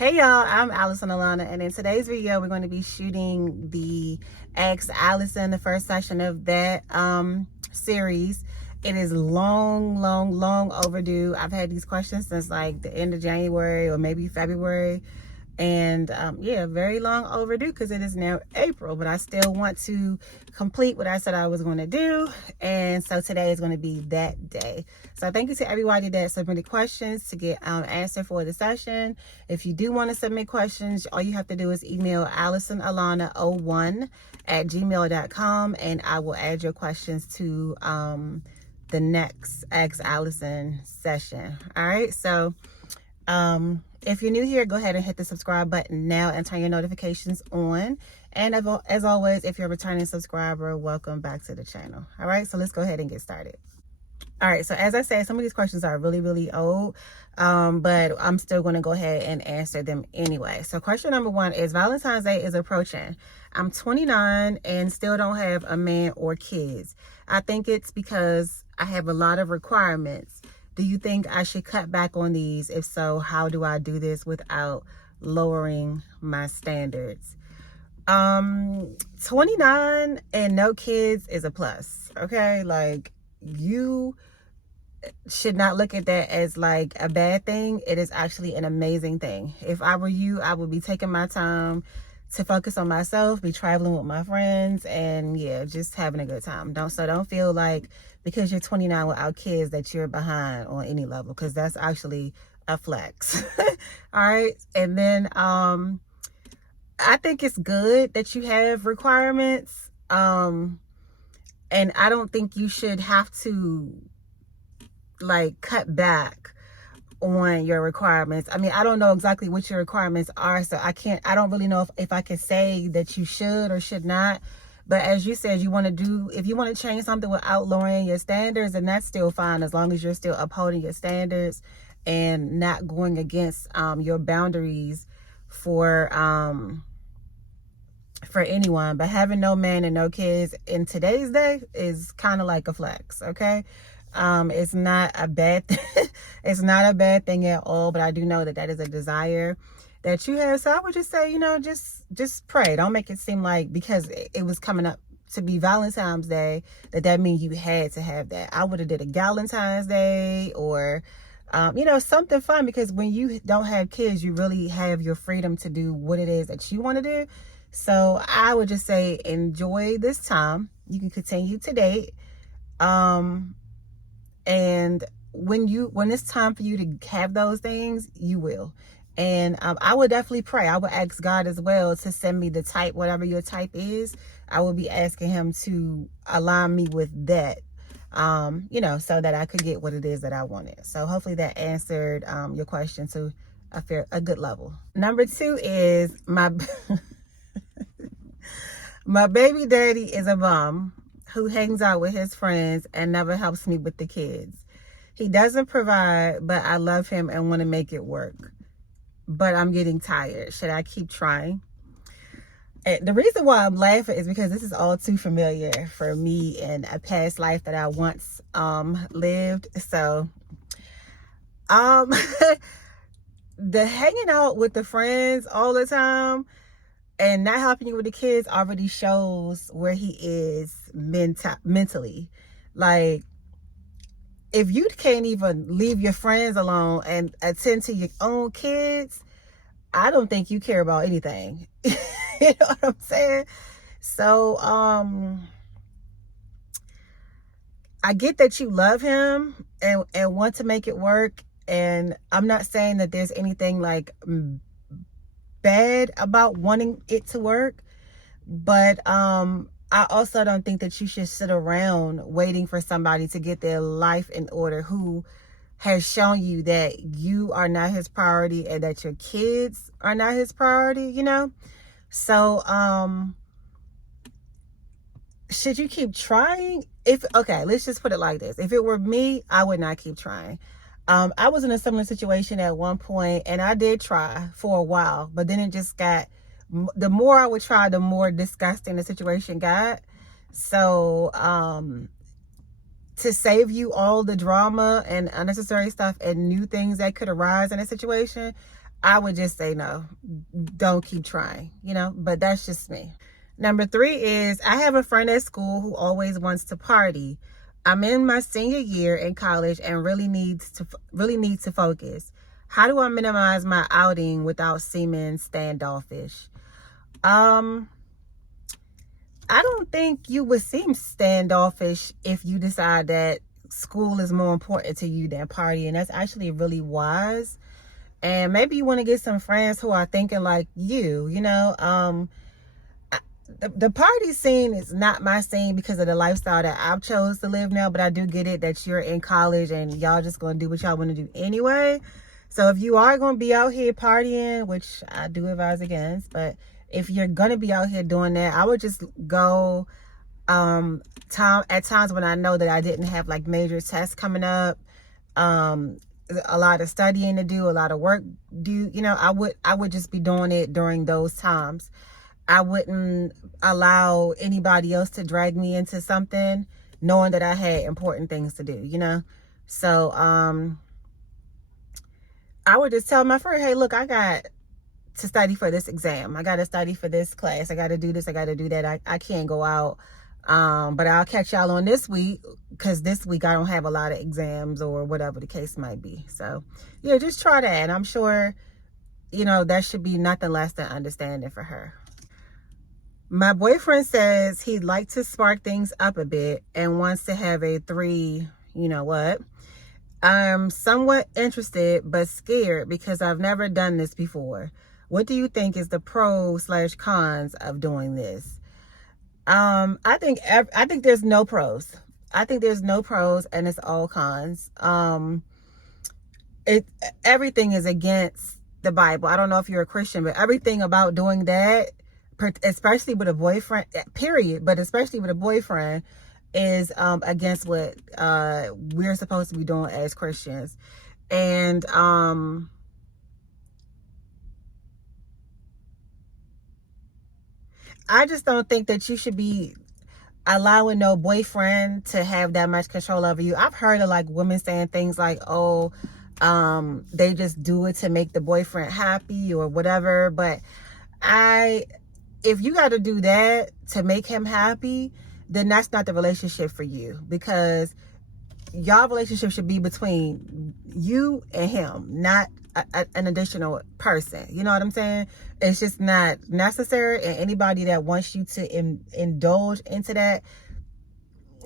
Hey y'all, I'm Allison Alanna, and in today's video we're going to be shooting the Ask Allison, the first session of that series. It is long overdue. I've had these questions since like the end of January or maybe February, and yeah, very long overdue because it is now April, but I still want to complete what I said I was going to do, and so today is going to be that day. So thank you to everybody that submitted questions to get answered for the session. If you do want to submit questions, all you have to do is email AllisonAlanna01@gmail.com, and I will add your questions to the next Ask Allison session. All right, so if you're new here, go ahead and hit the subscribe button now and turn your notifications on. And as always, if you're a returning subscriber, welcome back to the channel. All right, so let's go ahead and get started. All right, so as I said, some of these questions are really old, but I'm still going to go ahead and answer them anyway. So question number one is, Valentine's Day is approaching. I'm 29 and still don't have a man or kids. I think it's because I have a lot of requirements. Do you think I should cut back on these? If so, how do I do this without lowering my standards? 29 and no kids is a plus, okay? Like, you should not look at that as like a bad thing. It is actually an amazing thing. If I were you, I would be taking my time to focus on myself, be traveling with my friends, and yeah, just having a good time. Don't feel like because you're 29 without kids that you're behind on any level, because that's actually a flex. All right, and then I think it's good that you have requirements, and I don't think you should have to like cut back on your requirements. I mean, I don't know exactly what your requirements are, so I don't really know if I can say that you should or should not. But as you said, if you want to change something without lowering your standards, then that's still fine, as long as you're still upholding your standards and not going against your boundaries for anyone. But having no man and no kids in today's day is kind of like a flex, okay? It's not a bad it's not a bad thing at all, but I do know that that is a desire that you have. So I would just say, just pray. Don't make it seem like because it was coming up to be Valentine's Day that means you had to have that. I would have did a Galentine's Day or something fun, because when you don't have kids, you really have your freedom to do what it is that you want to do. So I would just say enjoy this time. You can continue to date. And when it's time for you to have those things, you will. And I would definitely pray. I would ask God as well to send me the type, whatever your type is. I would be asking him to align me with that, so that I could get what it is that I wanted. So hopefully that answered your question to a good level. Number two is my baby daddy is a bum who hangs out with his friends and never helps me with the kids. He doesn't provide, but I love him and want to make it work. But I'm getting tired. Should I keep trying? And the reason why I'm laughing is because this is all too familiar for me in a past life that I once lived. So the hanging out with the friends all the time and not helping you with the kids already shows where he is mentally. Like, if you can't even leave your friends alone and attend to your own kids, I don't think you care about anything. You know what I'm saying? So I get that you love him and want to make it work. And I'm not saying that there's anything like bad about wanting it to work, but I also don't think that you should sit around waiting for somebody to get their life in order who has shown you that you are not his priority and that your kids are not his priority, So should you keep trying? Okay, let's just put it like this. If it were me, I would not keep trying. I was in a similar situation at one point, and I did try for a while, but then it just got, the more I would try, the more disgusting the situation got. So to save you all the drama and unnecessary stuff and new things that could arise in a situation, I would just say no, don't keep trying, but that's just me. Number 3 is I have a friend at school who always wants to party. I'm in my senior year in college and really need to focus. How do I minimize my outing without seeming standoffish? I don't think you would seem standoffish if you decide that school is more important to you than partying. That's actually really wise. And maybe you want to get some friends who are thinking like you, the party scene is not my scene because of the lifestyle that I've chose to live now, but I do get it that you're in college and y'all just going to do what y'all want to do anyway. So if you are going to be out here partying, which I do advise against, but if you're going to be out here doing that, I would just go at times when I know that I didn't have like major tests coming up, a lot of studying to do, a lot of work do, I would just be doing it during those times. I wouldn't allow anybody else to drag me into something knowing that I had important things to do, So I would just tell my friend, hey, look, I got to study for this exam. I got to study for this class. I got to do this. I got to do that. I can't go out. But I'll catch y'all on this week because this week I don't have a lot of exams or whatever the case might be. So, yeah, just try that. And I'm sure, that should be nothing less than understanding for her. My boyfriend says he'd like to spark things up a bit and wants to have a 3, what? I'm somewhat interested but scared because I've never done this before. What do you think is the pros/cons of doing this? I think there's no pros. I think there's no pros and it's all cons. Everything is against the Bible. I don't know if you're a Christian, but everything about doing that, especially with a boyfriend, period, but especially with a boyfriend, is against what we're supposed to be doing as Christians. And I just don't think that you should be allowing no boyfriend to have that much control over you. I've heard of like women saying things like, oh, they just do it to make the boyfriend happy or whatever. But if you got to do that to make him happy, then that's not the relationship for you, because y'all relationship should be between you and him, not an additional person. You know what I'm saying? It's just not necessary, and anybody that wants you to indulge into that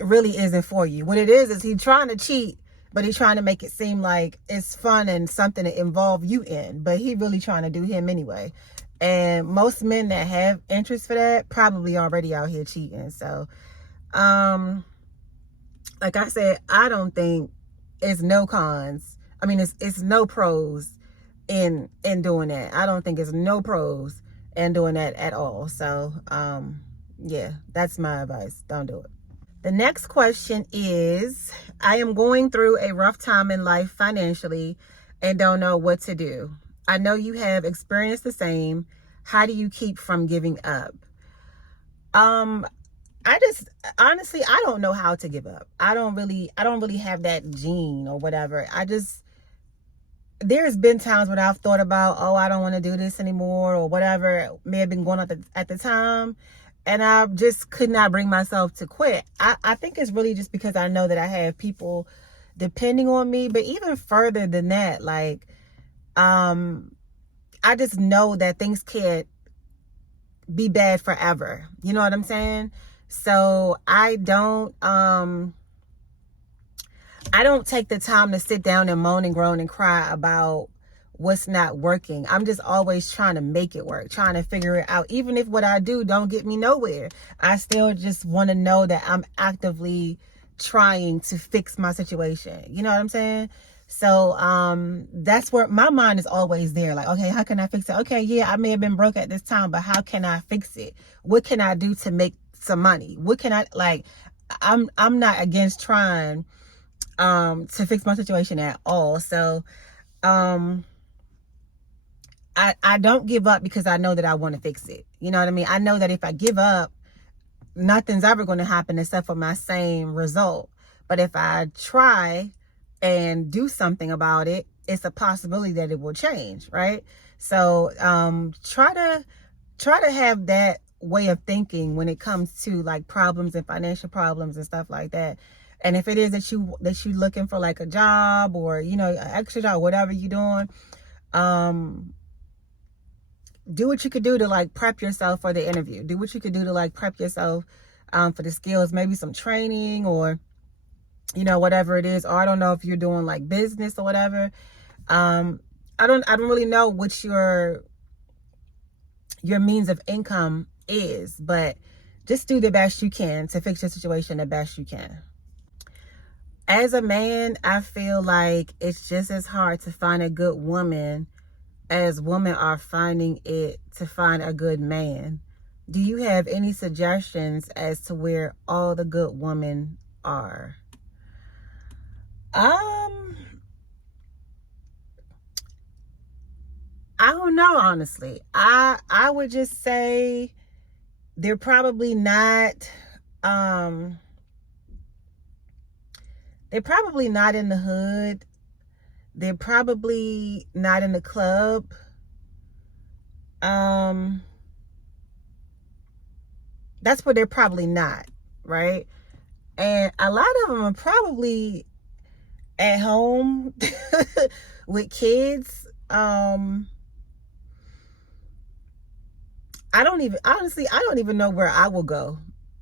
really isn't for you. What it is he's trying to cheat, but he's trying to make it seem like it's fun and something to involve you in, but he really trying to do him anyway. And most men that have interest for that probably already out here cheating. So like I said, I don't think it's no cons. I mean, it's no pros in doing that. I don't think it's no pros in doing that at all. So yeah, that's my advice. Don't do it. The next question is, I am going through a rough time in life financially and don't know what to do. I know you have experienced the same. How do you keep from giving up? Honestly, I don't know how to give up. I don't really have that gene or whatever. There's been times when I've thought about, oh, I don't want to do this anymore or whatever may have been going on at the time. And I just could not bring myself to quit. I think it's really just because I know that I have people depending on me. But even further than that, like, I just know that things can't be bad forever. You know what I'm saying? So I don't take the time to sit down and moan and groan and cry about what's not working. I'm just always trying to make it work, trying to figure it out. Even if what I do don't get me nowhere, I still just want to know that I'm actively trying to fix my situation. You know what I'm saying? So that's where my mind is always there. Like, okay, how can I fix it? Okay, yeah, I may have been broke at this time, but how can I fix it? What can I do to make some money? What can I, like, I'm not against trying to fix my situation at all. So I don't give up because I know that I want to fix it. You know what I mean? I know that if I give up, nothing's ever going to happen except for my same result. But if I try and do something about it, it's a possibility that it will change, right? So try to have that way of thinking when it comes to like problems and financial problems and stuff like that. And if it is that you looking for like a job or, you know, an extra job, whatever you're doing, do what you could do to like prep yourself for the interview. Do what you could do to like prep yourself for the skills, maybe some training or, you know, whatever it is. Or I don't know if you're doing like business or whatever. I don't really know what your means of income is, but just do the best you can to fix your situation the best you can. As a man, I feel like it's just as hard to find a good woman as women are finding it to find a good man. Do you have any suggestions as to where all the good women are? I don't know, honestly. I would just say they're probably not they're probably not in the hood. They're probably not in the club. That's where they're probably not, right? And a lot of them are probably at home with kids. I don't even know where I will go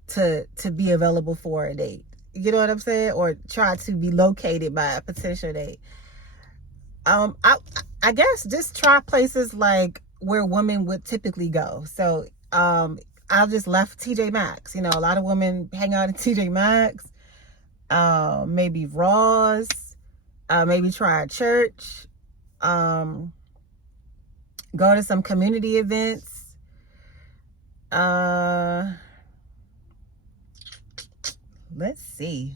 to be available for a date. You know what I'm saying? Or try to be located by a potential date. I guess just try places like where women would typically go. So I just left TJ Maxx. You know, a lot of women hang out at TJ Maxx. Maybe Ross. Maybe try a church. Go to some community events. Let's see.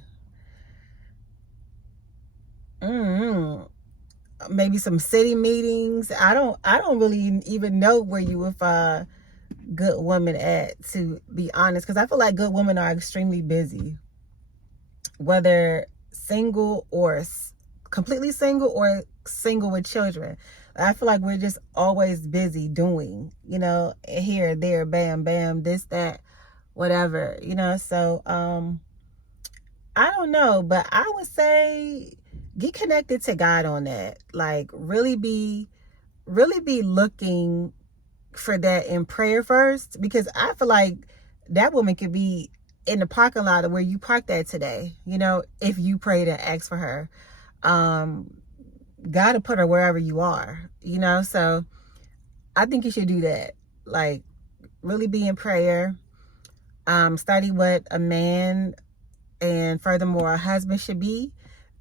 Maybe some city meetings. I don't really even know where you would find good women at, to be honest, because I feel like good women are extremely busy, whether single or completely single or single with children. I feel like we're just always busy doing, you know, here, there, bam, bam, this, that, whatever, you know. So I don't know, but I would say get connected to God on that. Like really be looking for that in prayer first, because I feel like that woman could be in the parking lot of where you parked at today, you know, if you prayed and asked for her. God will put her wherever you are, you know. So I think you should do that. Like really be in prayer. Study what a man and furthermore a husband should be,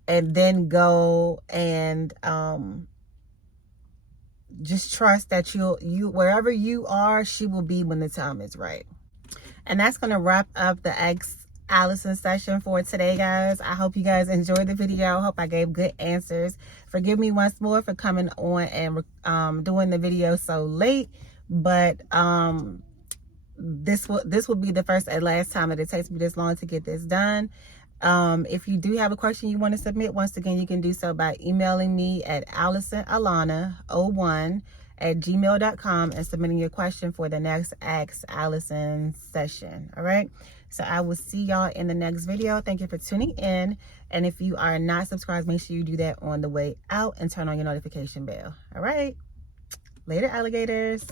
and then go and just trust that you wherever you are, she will be when the time is right. And that's going to wrap up the Ask Allison session for today, guys. I hope you guys enjoyed the video. I hope I gave good answers. Forgive me once more for coming on and doing the video so late, but this will be the first and last time that it takes me this long to get this done. If you do have a question you want to submit, once again, you can do so by emailing me at AllisonAlanna01@gmail.com and submitting your question for the next Ask Allison session. All right. So I will see y'all in the next video. Thank you for tuning in. And if you are not subscribed, make sure you do that on the way out and turn on your notification bell. All right. Later, alligators.